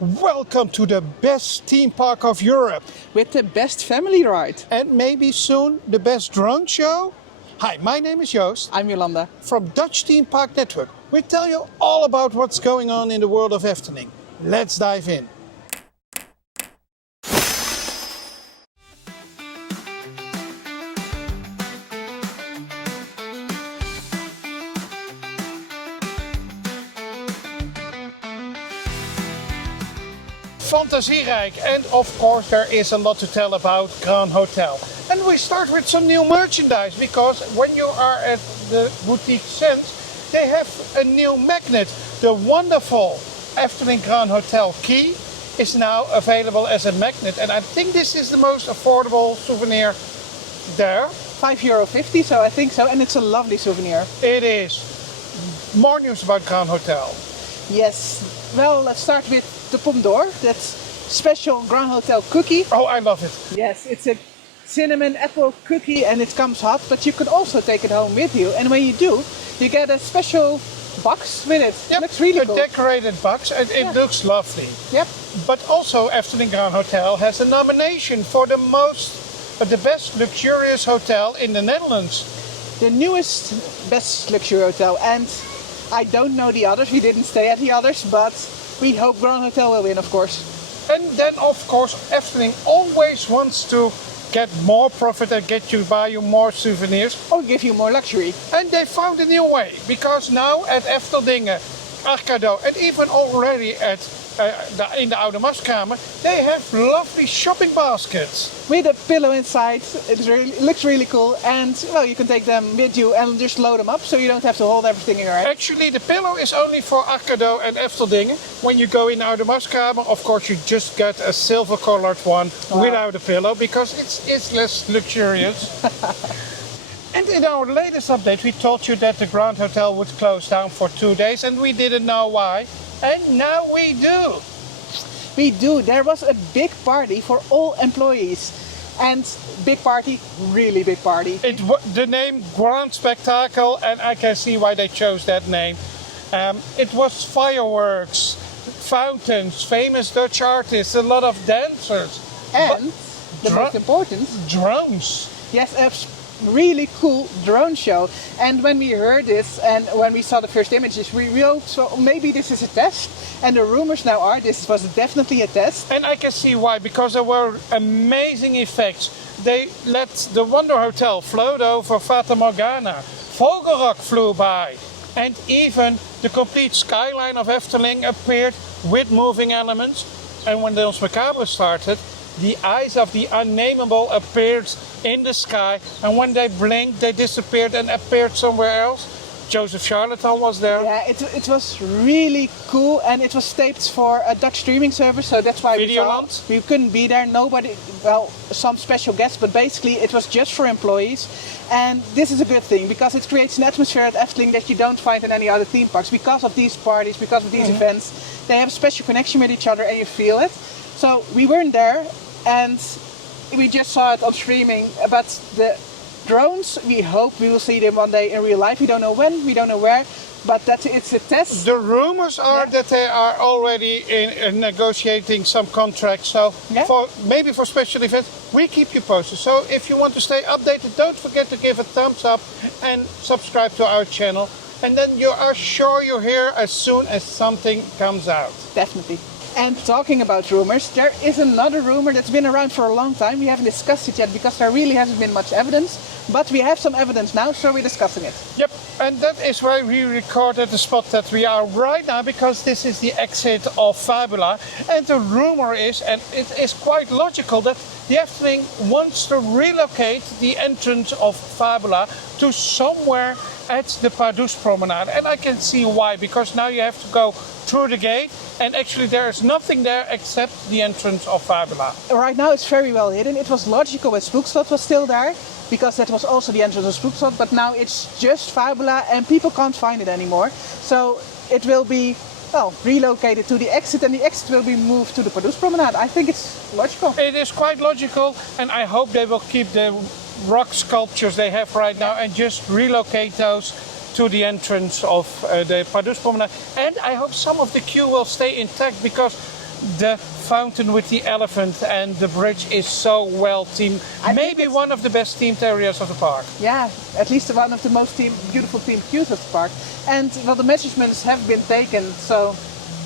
Welcome to the best theme park of Europe. With the best family ride. And maybe soon the best drone show? Hi, my name is Joost. I'm Jolanda. From Dutch Theme Park Network. We tell you all about what's going on in the world of Efteling. Let's dive in. Ruigrijk, and of course there is a lot to tell about Grand Hotel. And we start with some new merchandise, because when you are at the boutique Sense, they have a new magnet. The wonderful Efteling Grand Hotel key is now available as a magnet, and I think this is the most affordable souvenir there. €5.50, so I think so, and it's a lovely souvenir. It is. More news about Grand Hotel. Yes, well, let's start with the Pomme d'Or. That's special Grand Hotel cookie. Oh, I love it. Yes, it's a cinnamon apple cookie and it comes hot, but you could also take it home with you. And when you do, you get a special box with it. Yep, It looks really cool. A decorated box, and it looks lovely. Yep. But also Efteling Grand Hotel has a nomination for the best luxurious hotel in the Netherlands. The newest best luxury hotel, and I don't know the others, we didn't stay at the others, but we hope Grand Hotel will win, of course. And then, of course, Efteling always wants to get more profit and buy you more souvenirs. Or give you more luxury. And they found a new way, because now at Efteling, Arcado, and even already at in the Oude Maskamer, they have lovely shopping baskets. With a pillow inside, it looks really cool, and well, you can take them with you and just load them up, so you don't have to hold everything in your hand. Actually, the pillow is only for Arcado and Efteling. When you go in Oude Maskamer, of course, you just get a silver-colored one without a pillow, because it's less luxurious. And in our latest update, we told you that the Grand Hotel would close down for 2 days, and we didn't know why. And now we do. We do. There was a big party for all employees. And big party, really big party. The name Grand Spectacle, and I can see why they chose that name. It was fireworks, fountains, famous Dutch artists, a lot of dancers. And the most important, drones. Yes, a really cool drone show. And when we heard this and when we saw the first images, we realized, so maybe this is a test. And the rumors now are this was definitely a test. And I can see why, because there were amazing effects. They let the Wonder Hotel float over Fata Morgana. Vogelrok flew by. And even the complete skyline of Efteling appeared with moving elements. And when the Ons Macabre started, the eyes of the unnameable appeared in the sky, and when they blinked, they disappeared and appeared somewhere else. Joseph Charlatan was there. Yeah, it was really cool, and it was taped for a Dutch streaming service, so that's why we couldn't be there. Nobody, well, some special guests, but basically it was just for employees. And this is a good thing, because it creates an atmosphere at Efteling that you don't find in any other theme parks. Because of these parties, because of these events, they have a special connection with each other, and you feel it. So we weren't there, and we just saw it on streaming. But the drones, we hope we will see them one day in real life. We don't know when, we don't know where, but it's a test. The rumors are that they are already in negotiating some contracts. So maybe for special events, we keep you posted. So if you want to stay updated, don't forget to give a thumbs up and subscribe to our channel. And then you are sure you hear as soon as something comes out. Definitely. And talking about rumors, there is another rumor that's been around for a long time. We haven't discussed it yet because there really hasn't been much evidence. But we have some evidence now, so we're discussing it. Yep, and that is why we recorded the spot that we are right now, because this is the exit of Fabula. And the rumor is, and it is quite logical, that the Efteling wants to relocate the entrance of Fabula to somewhere at the Pardoes Promenade. And I can see why, because now you have to go through the gate, and actually there is nothing there except the entrance of Fabula. Right now it's very well hidden. It was logical when Spookslot was still there, because that was also the entrance of Spookslot, but now it's just Fabula and people can't find it anymore. So it will be, well, relocated to the exit, and the exit will be moved to the Pardoes Promenade. I think it's logical. It is quite logical, and I hope they will keep the rock sculptures they have right now and just relocate those to the entrance of the Pardoes Promenade. And I hope some of the queue will stay intact, because the fountain with the elephant and the bridge is so well themed. Maybe one of the best themed areas of the park. Yeah, at least one of the most beautiful themed views of the park. And well, the measurements have been taken, so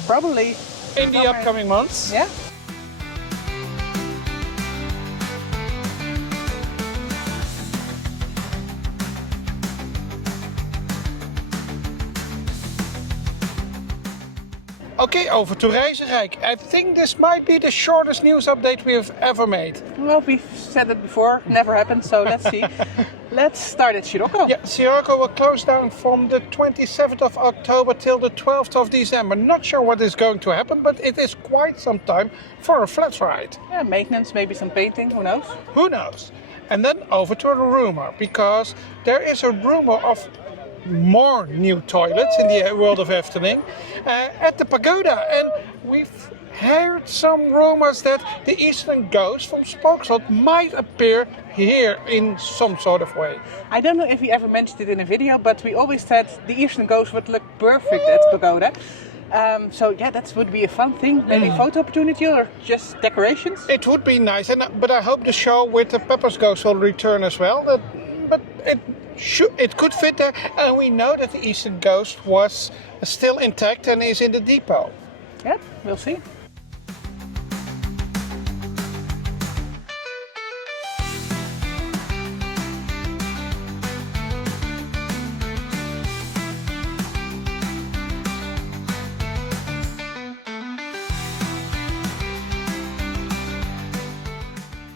probably In the upcoming months. Yeah. Okay, over to Ruigrijk. I think this might be the shortest news update we have ever made. Well, we've said it before, never happened, so let's see. Let's start at Sirocco. Yeah, Sirocco will close down from the 27th of October till the 12th of December. Not sure what is going to happen, but it is quite some time for a flat ride. Yeah, maintenance, maybe some painting, who knows? Who knows? And then over to a rumor, because there is a rumor of more new toilets in the world of Efteling at the pagoda, and we've heard some rumors that the Eastern Ghost from Spookslot might appear here in some sort of way. I don't know if we ever mentioned it in a video, but we always said the Eastern Ghost would look perfect at pagoda. So yeah, that would be a fun thing. Maybe photo opportunity or just decorations. It would be nice, but I hope the show with the Pepper's Ghost will return as well. But it could fit there, and we know that the Eastern Ghost was still intact and is in the depot. Yeah, we'll see.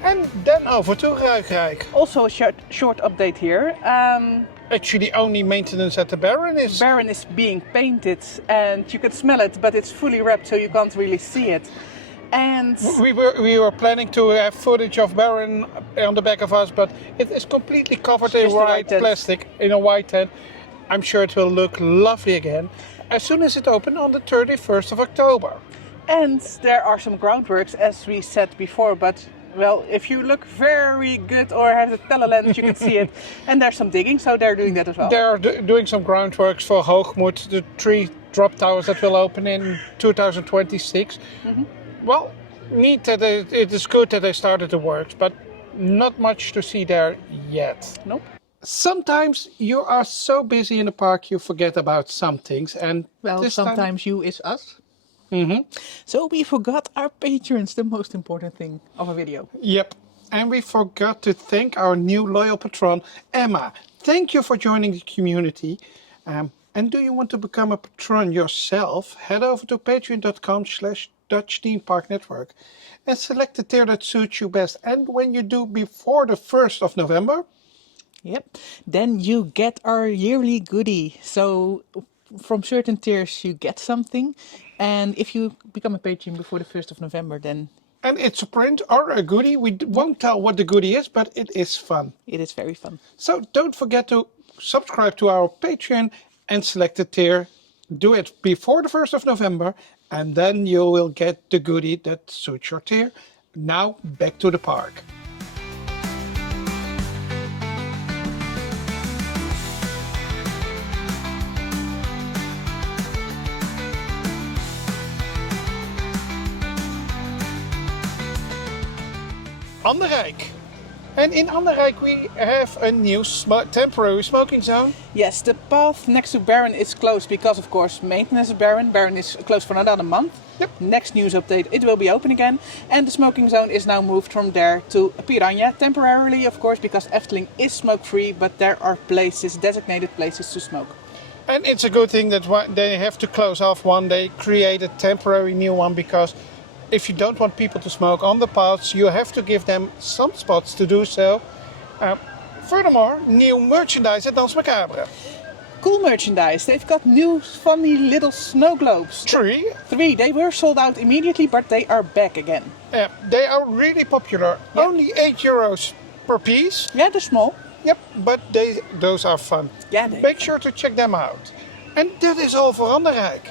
And then over to Ruigrijk. Also a short update here. Actually, only maintenance at the Baron is... Baron is being painted and you can smell it, but it's fully wrapped so you can't really see it. And we were planning to have footage of Baron on the back of us, but it is completely covered in white plastic, in a white tent. I'm sure it will look lovely again as soon as it opens on the 31st of October. And there are some groundworks, as we said before, but well, if you look very good or have the telelens, you can see it. And there's some digging, so they're doing that as well. They're doing some groundworks for Hoogmoed, the 3 drop towers that will open in 2026. Well, neat that it is good that they started the works, but not much to see there yet. Nope. Sometimes you are so busy in the park you forget about some things, and well, sometimes you is us. Mm-hmm. So we forgot our patrons, the most important thing of a video. Yep, and we forgot to thank our new loyal patron, Emma. Thank you for joining the community. And do you want to become a patron yourself? Head over to patreon.com/Dutch Theme Park Network and select the tier that suits you best. And when you do before the 1st of November, yep, then you get our yearly goodie. So from certain tiers you get something. And if you become a patron before the 1st of November, then... And it's a print or a goodie. We won't tell what the goodie is, but it is fun. It is very fun. So don't forget to subscribe to our Patreon and select the tier. Do it before the 1st of November, and then you will get the goodie that suits your tier. Now, back to the park. Anderrijk. And in Anderrijk we have a new temporary smoking zone. Yes, the path next to Baron is closed because, of course, maintenance at Baron. Baron is closed for another month. Yep. Next news update, it will be open again. And the smoking zone is now moved from there to Piranha. Temporarily, of course, because Efteling is smoke-free, but there are places, designated places to smoke. And it's a good thing that they have to close off one. They create a temporary new one because if you don't want people to smoke on the paths, you have to give them some spots to do so. Furthermore, new merchandise at Dans Macabre. Cool merchandise. They've got new funny little snow globes. 3. They were sold out immediately, but they are back again. Yeah, they are really popular. Yep. Only €8 per piece. Yeah, they're small. Yep, but those are fun. Yeah, Make sure to check them out. And that is all for Anderrijk.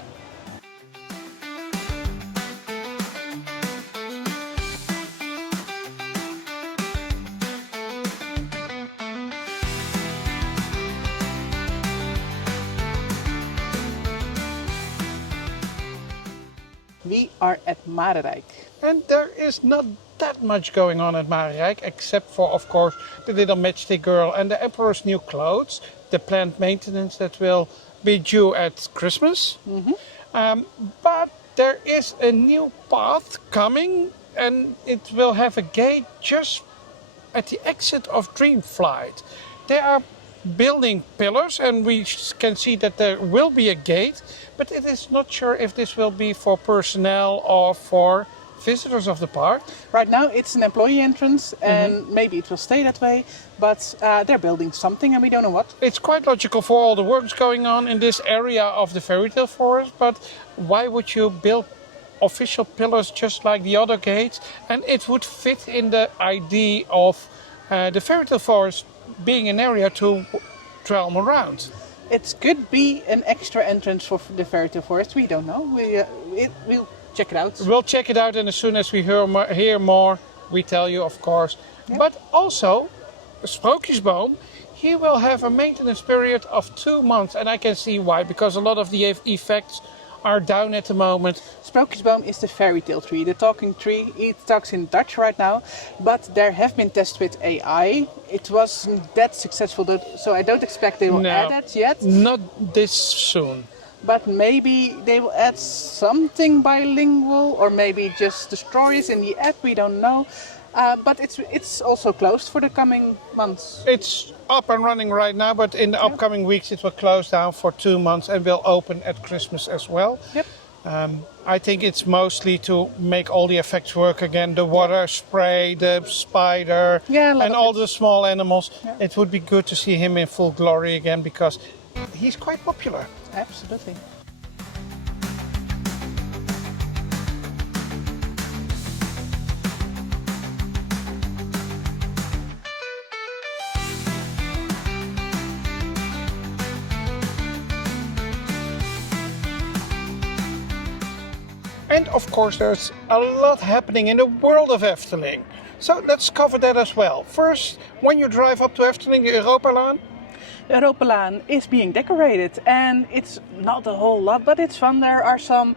we are at Ruigrijk. And there is not that much going on at Ruigrijk, except for, of course, the little matchstick girl and the Emperor's new clothes, the planned maintenance that will be due at Christmas. But there is a new path coming, and it will have a gate just at the exit of Dreamflight. They are building pillars, and we can see that there will be a gate, but it is not sure if this will be for personnel or for visitors of the park. Right now it's an employee entrance, and maybe it will stay that way, but they're building something and we don't know what. It's quite logical for all the works going on in this area of the fairy tale forest, but why would you build official pillars just like the other gates? And it would fit in the idea of the fairy tale forest being an area to roam around. It could be an extra entrance for the fairy tale forest, we don't know. We'll check it out. We'll check it out, and as soon as we hear more, we tell you, of course. Yep. But also, Sprookjesboom, he will have a maintenance period of 2 months, and I can see why, because a lot of the effects are down at the moment. Sprookjesboom is the fairy tale tree, the talking tree. It talks in Dutch right now, but there have been tests with AI. It wasn't that successful, so I don't expect they will add that yet. Not this soon. But maybe they will add something bilingual, or maybe just the stories in the app, we don't know. But it's also closed for the coming months. It's up and running right now, but in the upcoming weeks it will close down for 2 months and will open at Christmas as well. Yep. I think it's mostly to make all the effects work again. The water spray, the spider, and all the small animals. Yeah. It would be good to see him in full glory again, because he's quite popular. Absolutely. And of course there's a lot happening in the world of Efteling. So let's cover that as well. First, when you drive up to Efteling, the Europalaan. The Europalaan is being decorated, and it's not a whole lot, but it's fun. There are some,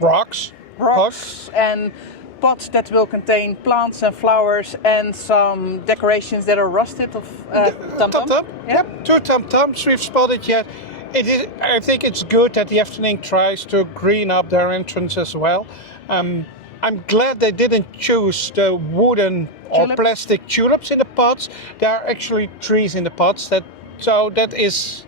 rocks and pots that will contain plants and flowers, and some decorations that are rusted of Tum-tum. Yep, 2 tum-tums we've spotted yet. I think it's good that the Efteling tries to green up their entrance as well. I'm glad they didn't choose the wooden or plastic tulips in the pots. There are actually trees in the pots, so that is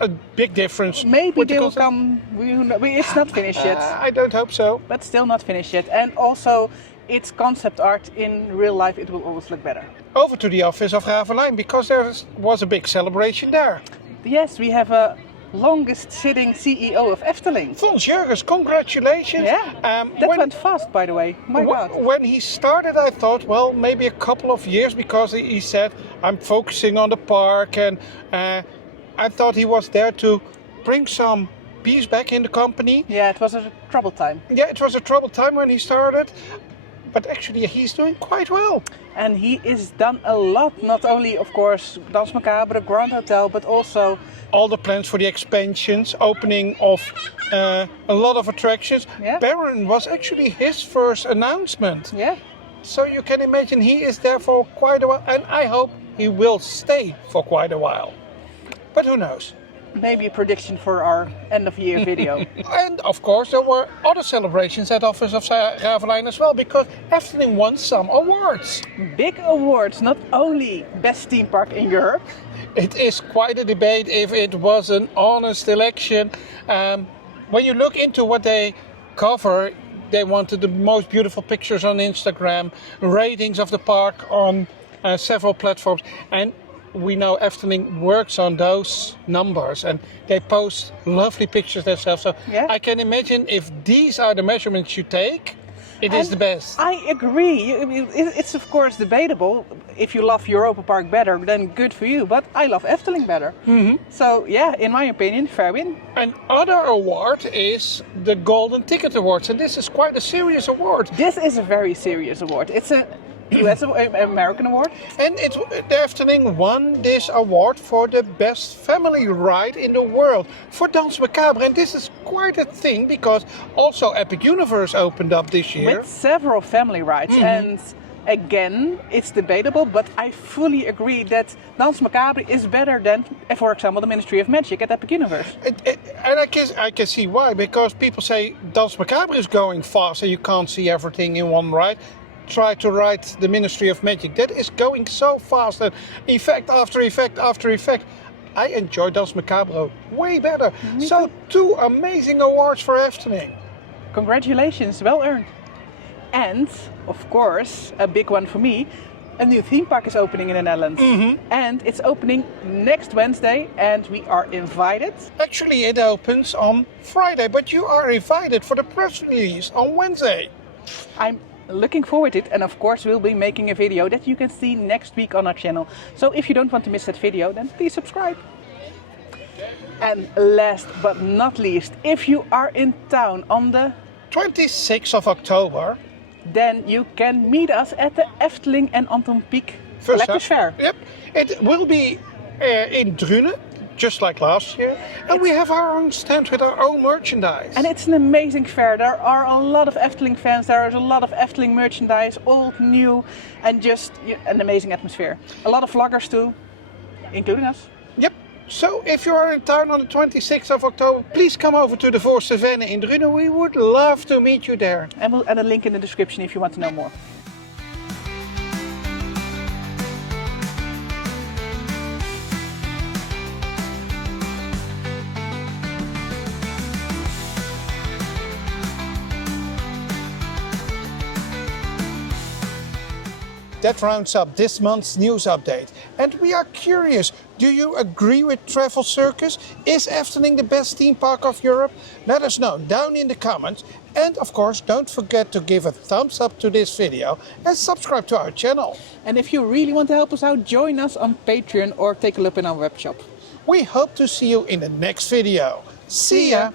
a big difference. Maybe they will come. It's not finished yet. I don't hope so. But still not finished yet. And also, it's concept art. In real life, it will always look better. Over to the office of Ravelijn, because there was a big celebration there. Yes, we have a longest sitting CEO of Efteling. Fons Jurgens, congratulations. Yeah, that went fast, by the way. My God. When he started, I thought, well, maybe a couple of years, because he said, I'm focusing on the park, and I thought he was there to bring some peace back in the company. Yeah, it was a troubled time. Yeah, it was a troubled time when he started. But actually, he's doing quite well. And he is done a lot. Not only, of course, Dans Macabre, Grand Hotel, but also all the plans for the expansions, opening of a lot of attractions. Yeah. Baron was actually his first announcement. Yeah. So you can imagine he is there for quite a while, and I hope he will stay for quite a while. But who knows? Maybe a prediction for our end of year video. And of course there were other celebrations at Office of Ravelijn as well, because Efteling won some awards. Big awards, not only best theme park in Europe. It is quite a debate if it was an honest election. When you look into what they cover, they wanted the most beautiful pictures on Instagram, ratings of the park on several platforms, and we know Efteling works on those numbers, and they post lovely pictures themselves. So yeah. I can imagine if these are the measurements you take, it is the best. I agree. It's of course debatable. If you love Europa Park better, then good for you. But I love Efteling better. Mm-hmm. So yeah, in my opinion, fair win. Another award is the Golden Ticket Awards, and this is quite a serious award. This is a very serious award. It's a US American award. And the Efteling won this award for the best family ride in the world for Dans Macabre, and this is quite a thing because also Epic Universe opened up this year. With several family rides. And again, it's debatable, but I fully agree that Danse Macabre is better than, for example, the Ministry of Magic at Epic Universe. And I can see why, because people say Danse Macabre is going fast and you can't see everything in one ride. Try to ride the Ministry of Magic. That is going so fast and effect after effect after effect. I enjoy Danse Macabre way better. So 2 amazing awards for Efteling. Congratulations, well earned. And, of course, a big one for me, a new theme park is opening in the Netherlands. And it's opening next Wednesday and we are invited. Actually, it opens on Friday, but you are invited for the press release on Wednesday. I'm looking forward to it, and of course we'll be making a video that you can see next week on our channel. So if you don't want to miss that video, then please subscribe. And last but not least, if you are in town on the 26th of October, then you can meet us at the Efteling and Anton Pieck Collectors Fair. Yep, it will be in Drunen, just like last year, and we have our own stand with our own merchandise. And it's an amazing fair. There are a lot of Efteling fans, there is a lot of Efteling merchandise, old, new, and just an amazing atmosphere. A lot of vloggers too, including us. Yep. So if you are in town on the 26th of October, please come over to the Voorste Venne in Drunen. We would love to meet you there. And we'll add a link in the description if you want to know more. That rounds up this month's news update. And we are curious, do you agree with Travel Circus? Is Efteling the best theme park of Europe? Let us know down in the comments. And of course, don't forget to give a thumbs up to this video and subscribe to our channel. And if you really want to help us out, join us on Patreon or take a look in our web shop. We hope to see you in the next video. See ya!